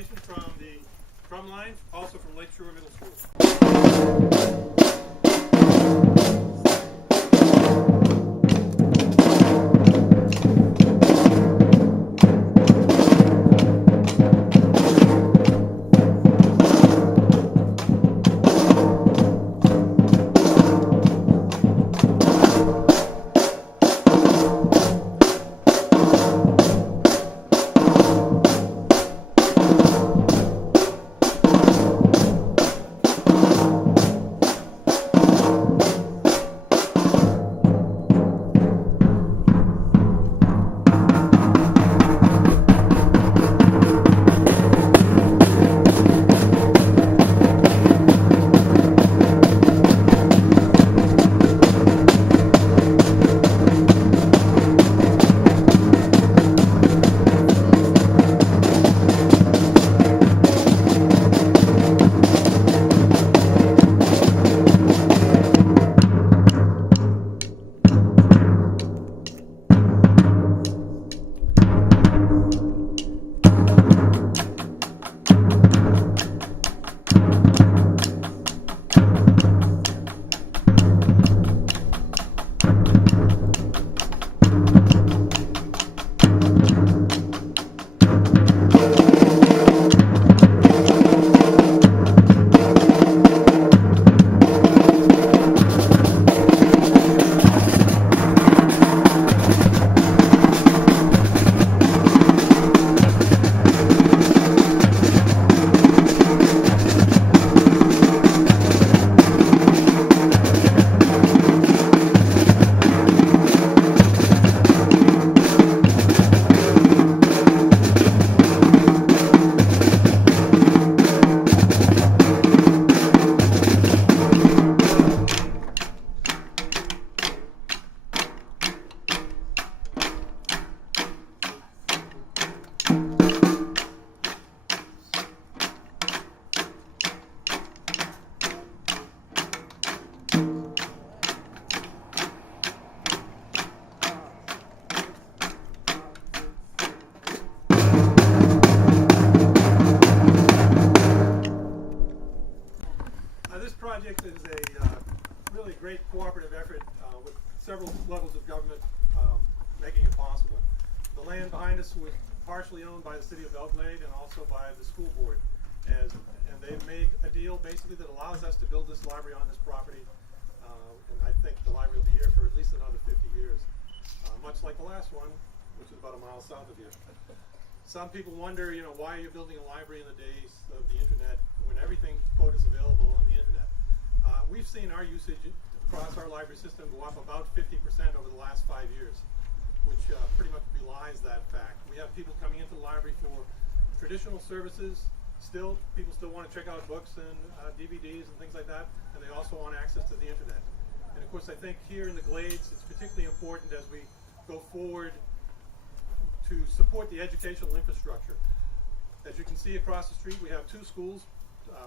presentation from the drum line, also from Lakeshore Middle School. This project is a really great cooperative effort with several levels of government making it possible. The land behind us was partially owned by the city of Belgrade and also by the school board. And they've made a deal basically that allows us to build this library on this property. And I think the library will be here for at least another 50 years, much like the last one, which is about a mile south of here. Some people wonder, why are you building a library in the days of the internet when everything, quote, is available on the internet? We've seen our usage across our library system go up about 50% over the last 5 years, which pretty much belies that fact. We have people coming into the library for traditional services. People still want to check out books and DVDs and things like that, and they also want access to the internet. And of course, I think here in the Glades, it's particularly important as we go forward to support the educational infrastructure. As you can see across the street, we have 2 schools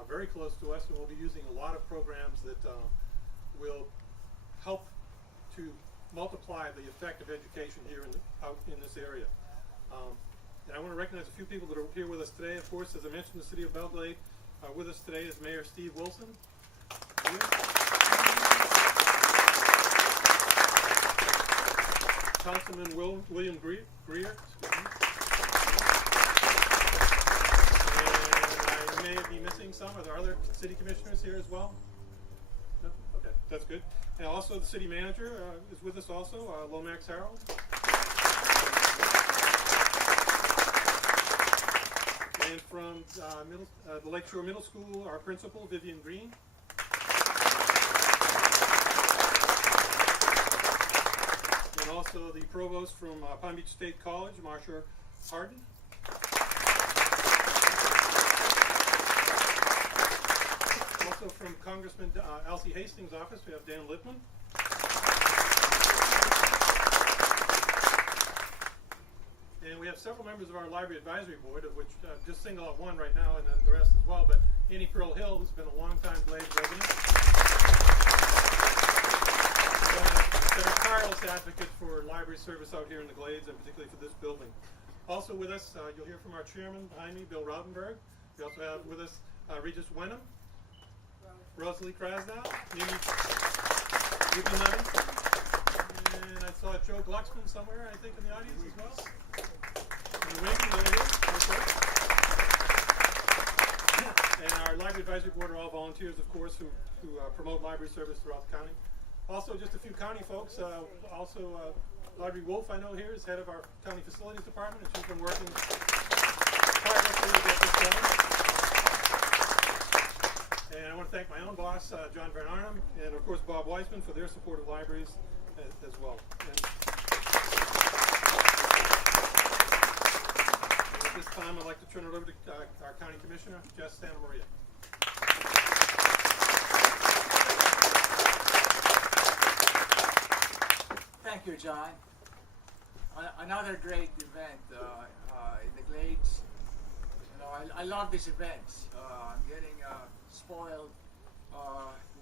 very close to us, and we'll be using a lot of programs that will help to multiply the effect of education here out in this area. And I want to recognize a few people that are here with us today. Of course, as I mentioned, the city of Belgrade. With us today is Mayor Steve Wilson. Councilman William Greer. And I may be missing some. Are there other city commissioners here as well? No? Okay, that's good. And also the city manager is with us also, Lomax Harold. And from the Lakeshore Middle School, our principal, Vivian Green. And also the provost from Palm Beach State College, Marsha Harden. Also from Congressman Elsie Hastings' office, we have Dan Lippman. And we have several members of our Library Advisory Board, of which just single out one right now and then the rest as well. But Annie Pearl Hill has been a long-time Glades resident. Been a tireless advocate for library service out here in the Glades, and particularly for this building. Also with us, you'll hear from our chairman behind me, Bill Rautenberg. We also have with us Regis Wenham, Rosalie Krasnow, Mimi Levy, and I saw Joe Glucksman somewhere, I think, in the audience as well. And and our Library Advisory Board are all volunteers, of course, who promote library service throughout the county. Also, just a few county folks. Audrey Wolf, I know here, is head of our county facilities department, and she's been working tirelessly to get this done. And I want to thank my own boss, John Van Arnhem, and of course Bob Weisman for their support of libraries as well. And at this time, I'd like to turn it over to our county commissioner, Jess Santa Maria. Thank you, John. Another great event in the Glades. You know, I love these events. I'm getting spoiled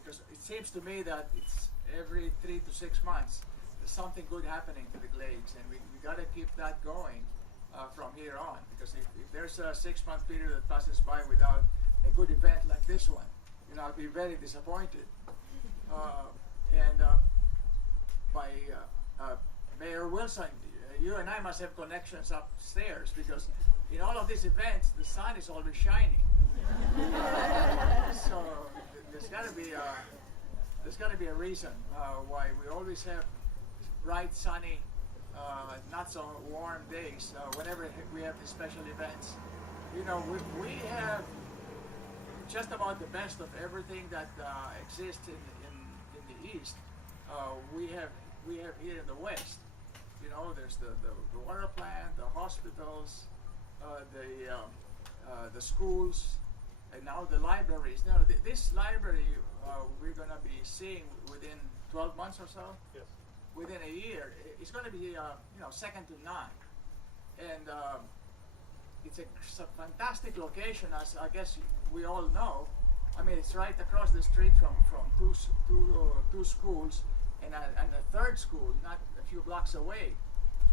because it seems to me that it's every 3 to 6 months there's something good happening to the Glades, and we got to keep that going from here on. Because if there's a 6-month period that passes by without a good event like this one, you know, I'll be very disappointed. By Mayor Wilson, you and I must have connections upstairs, because in all of these events the sun is always shining. So there's got to be a reason why we always have bright, sunny, not so warm days whenever we have these special events. You know, we have just about the best of everything that exists in the East. We have here in the West. You know, there's the water plant, the hospitals, the schools, and now the libraries. Now, this library we're going to be seeing within 12 months or so. Yes. Within a year, it's going to be second to none, and it's a fantastic location, as I guess we all know. I mean, it's right across the street from two schools. And a third school, not a few blocks away.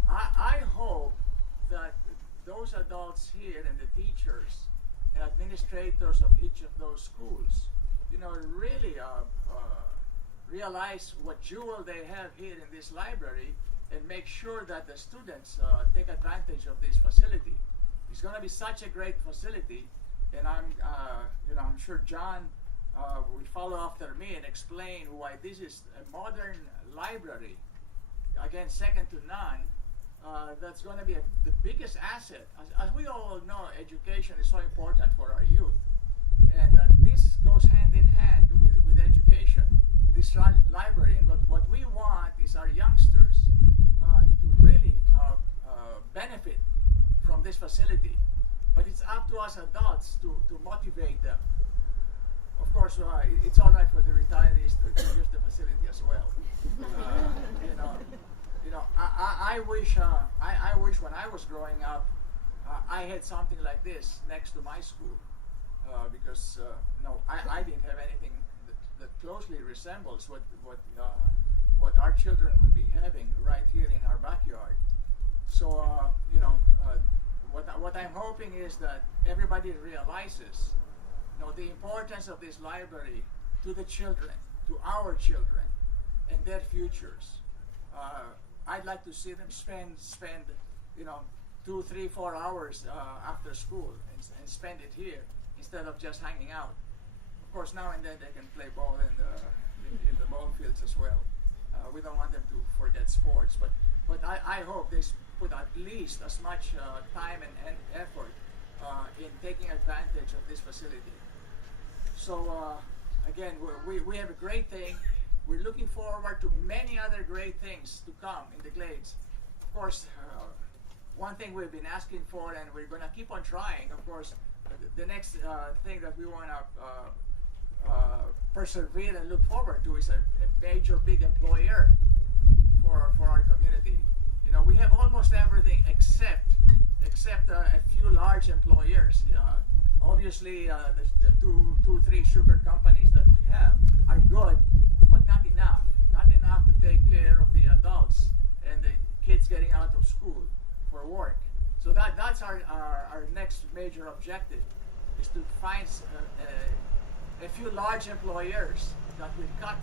I hope that those adults here and the teachers and administrators of each of those schools, you know, really realize what jewel they have here in this library, and make sure that the students take advantage of this facility. It's going to be such a great facility, and I'm sure John will follow after me and explain why this is a modern library, again second to none, that's going to be the biggest asset. As we all know, education is so important for our youth, and this goes hand in hand with education, this library. And what we want is our youngsters to really benefit from this facility, but it's up to us adults to motivate them. Of course, it's all right for the retirees to use the facility as well. I wish when I was growing up, I had something like this next to my school, because I didn't have anything that closely resembles what our children will be having right here in our backyard. So what I'm hoping is that everybody realizes, you know, the importance of this library to the children, to our children, and their futures. I'd like to see them spend 2, 3, 4 hours after school and spend it here instead of just hanging out. Of course, now and then they can play ball in the ball fields as well. We don't want them to forget sports, but I hope they put at least as much time and effort in taking advantage of this facility. So again, we have a great thing. We're looking forward to many other great things to come in the Glades. Of course, one thing we've been asking for, and we're going to keep on trying, of course, the next thing that we want to persevere and look forward to is a major big employer for our community. You know, we have almost everything except a few large employers. Obviously, the two, 3 sugar companies that we have are good, but not enough. Not enough to take care of the adults and the kids getting out of school for work. So that's our next major objective, is to find a few large employers that will cut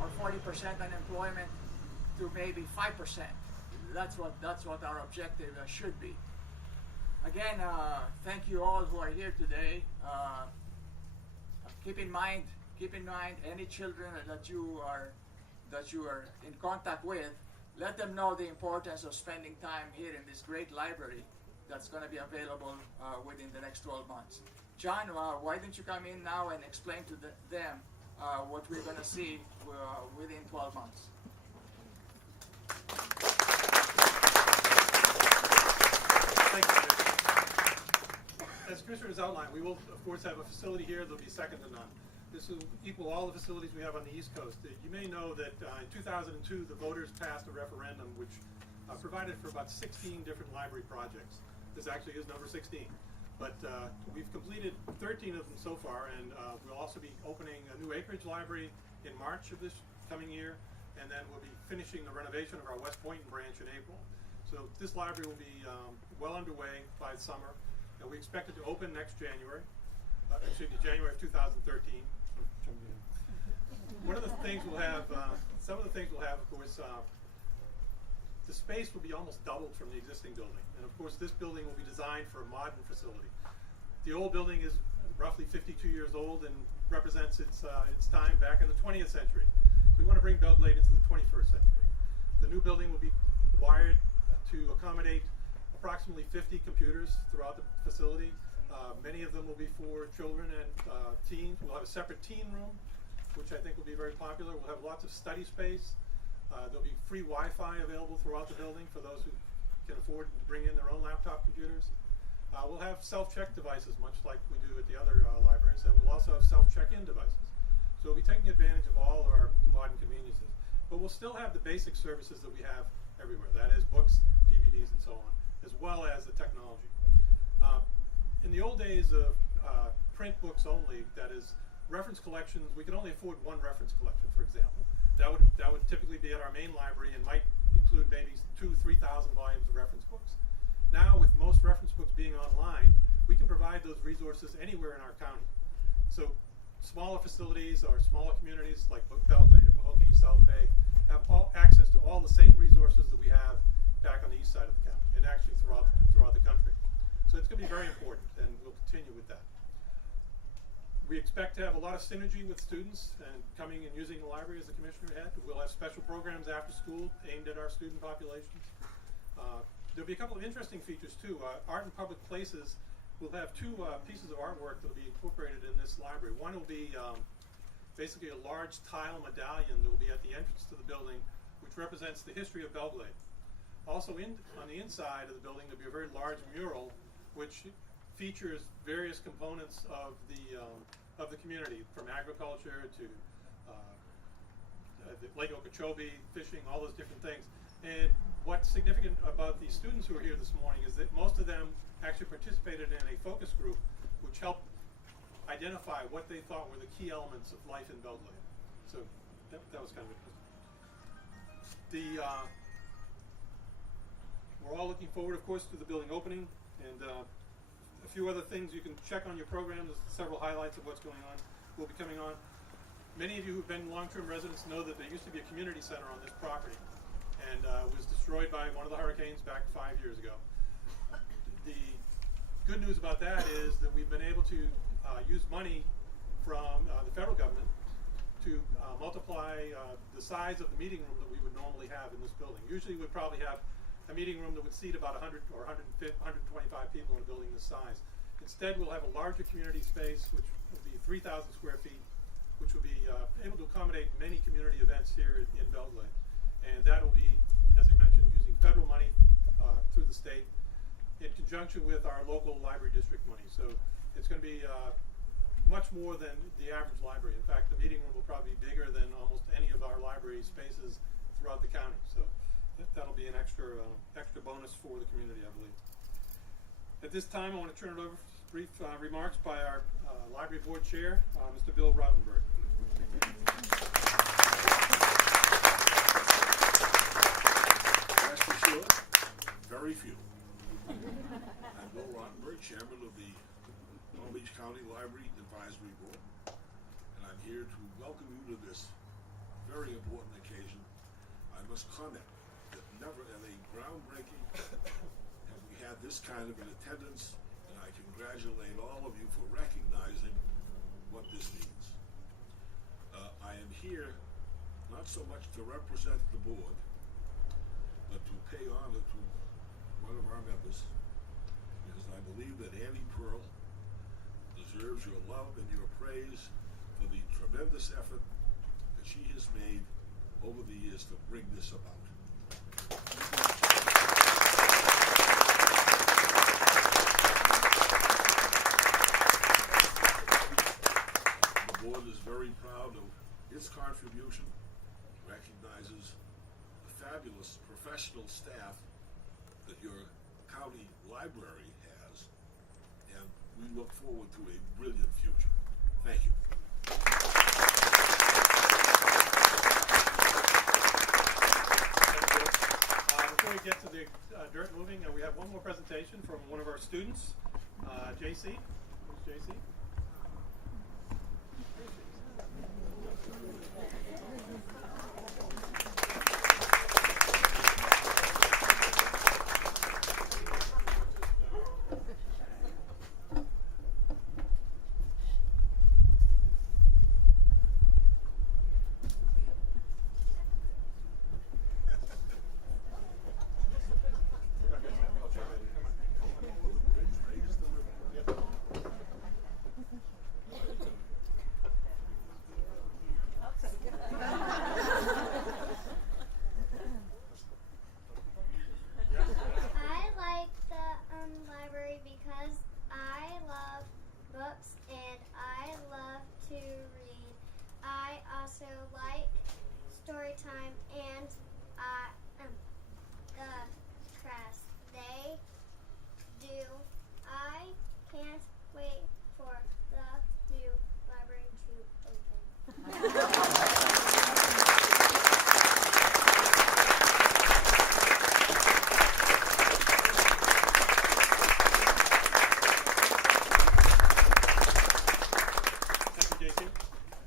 our 40% unemployment to maybe 5%. That's what our objective should be. Again, thank you all who are here today. Keep in mind any children that you are in contact with, let them know the importance of spending time here in this great library that's going to be available within the next 12 months. John, why don't you come in now and explain to them what we're going to see within 12 months. Thank you, Commissioner. As Commissioner has outlined, we will, of course, have a facility here that will be second to none. This will equal all the facilities we have on the East Coast. You may know that in 2002, the voters passed a referendum which provided for about 16 different library projects. This actually is number 16. But we've completed 13 of them so far, and we'll also be opening a new acreage library in March of this coming year, and then we'll be finishing the renovation of our West Poynton branch in April. So this library will be well underway by the summer, and we expect it to open next January, January of 2013. One of the things we'll have, some of the things we'll have, of course, the space will be almost doubled from the existing building. And of course, this building will be designed for a modern facility. The old building is roughly 52 years old and represents its time back in the 20th century. We want to bring Belgrade into the 21st century. The new building will be wired to accommodate approximately 50 computers throughout the facility. Many of them will be for children and teens. We'll have a separate teen room, which I think will be very popular. We'll have lots of study space. There'll be free Wi-Fi available throughout the building for those who can afford to bring in their own laptop computers. We'll have self-check devices, much like we do at the other libraries, and we'll also have self-check-in devices. So we'll be taking advantage of all our modern conveniences. But we'll still have the basic services that we have everywhere. That is books, DVDs, and so on, as well as the technology. In the old days of print books only, that is reference collections, we could only afford one reference collection, for example. That would typically be at our main library and might include maybe 2,000 to 3,000 volumes of reference books. Now, with most reference books being online, we can provide those resources anywhere in our county. So smaller facilities or smaller communities like Belgrade or Pahokee, South Bay have access to all the same resources that we have back on the east side of the county and actually throughout the country. So it's going to be very important, and we'll continue with that. We expect to have a lot of synergy with students and coming and using the library, as the Commissioner had. We'll have special programs after school aimed at our student populations. There'll be a couple of interesting features too. Art in public places will have two pieces of artwork that will be incorporated in this library. One will be basically a large tile medallion that will be at the entrance to the building, which represents the history of Belgrade. Also on the inside of the building, there'll be a very large mural which features various components of the community, from agriculture to Lake Okeechobee, fishing, all those different things. And what's significant about the students who are here this morning is that most of them actually participated in a focus group which helped identify what they thought were the key elements of life in Belgrade. So that was kind of interesting. We're all looking forward, of course, to the building opening, and a few other things you can check on your program. There's several highlights of what's going on, will be coming on. Many of you who've been long-term residents know that there used to be a community center on this property, and was destroyed by one of the hurricanes back 5 years ago. The good news about that is that we've been able to use money from the federal government to multiply the size of the meeting room that we would normally have in this building. Usually we'd probably have a meeting room that would seat about 100 or 125 people in a building this size. Instead, we'll have a larger community space, which will be 3,000 square feet, which will be able to accommodate many community events here in Belgrade. And that will be, as we mentioned, using federal money through the state in conjunction with our local library district money. So it's going to be much more than the average library. In fact, the meeting room will probably be bigger than almost any of our library spaces throughout the county. So that'll be an extra bonus for the community, I believe. At this time, I want to turn it over for brief remarks by our Library Board Chair, Mr. Bill Rautenberg. Rest assured, very few. I'm Bill Rottenberg, Chairman of the Palm Beach County Library Advisory Board, and I'm here to welcome you to this very important occasion. I must comment that never at a groundbreaking have we had this kind of an attendance, and I congratulate all of you for recognizing what this means. I am here not so much to represent the board, but to pay honor to one of our members, because I believe that Annie Pearl deserves your love and your praise for the tremendous effort that she has made over the years to bring this about. The board is very proud of its contribution, recognizes the fabulous professional staff that your county library has, and we look forward to a brilliant future. Thank you. Before we get to the dirt moving, we have one more presentation from one of our students, JC. Who's JC? Library because I love books and I love to read. I also like story time and the crafts they do. I can't wait for the new library to open.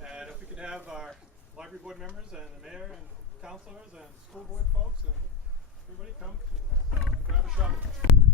And if we could have our library board members and the mayor and counselors and school board folks and everybody come and grab a shovel.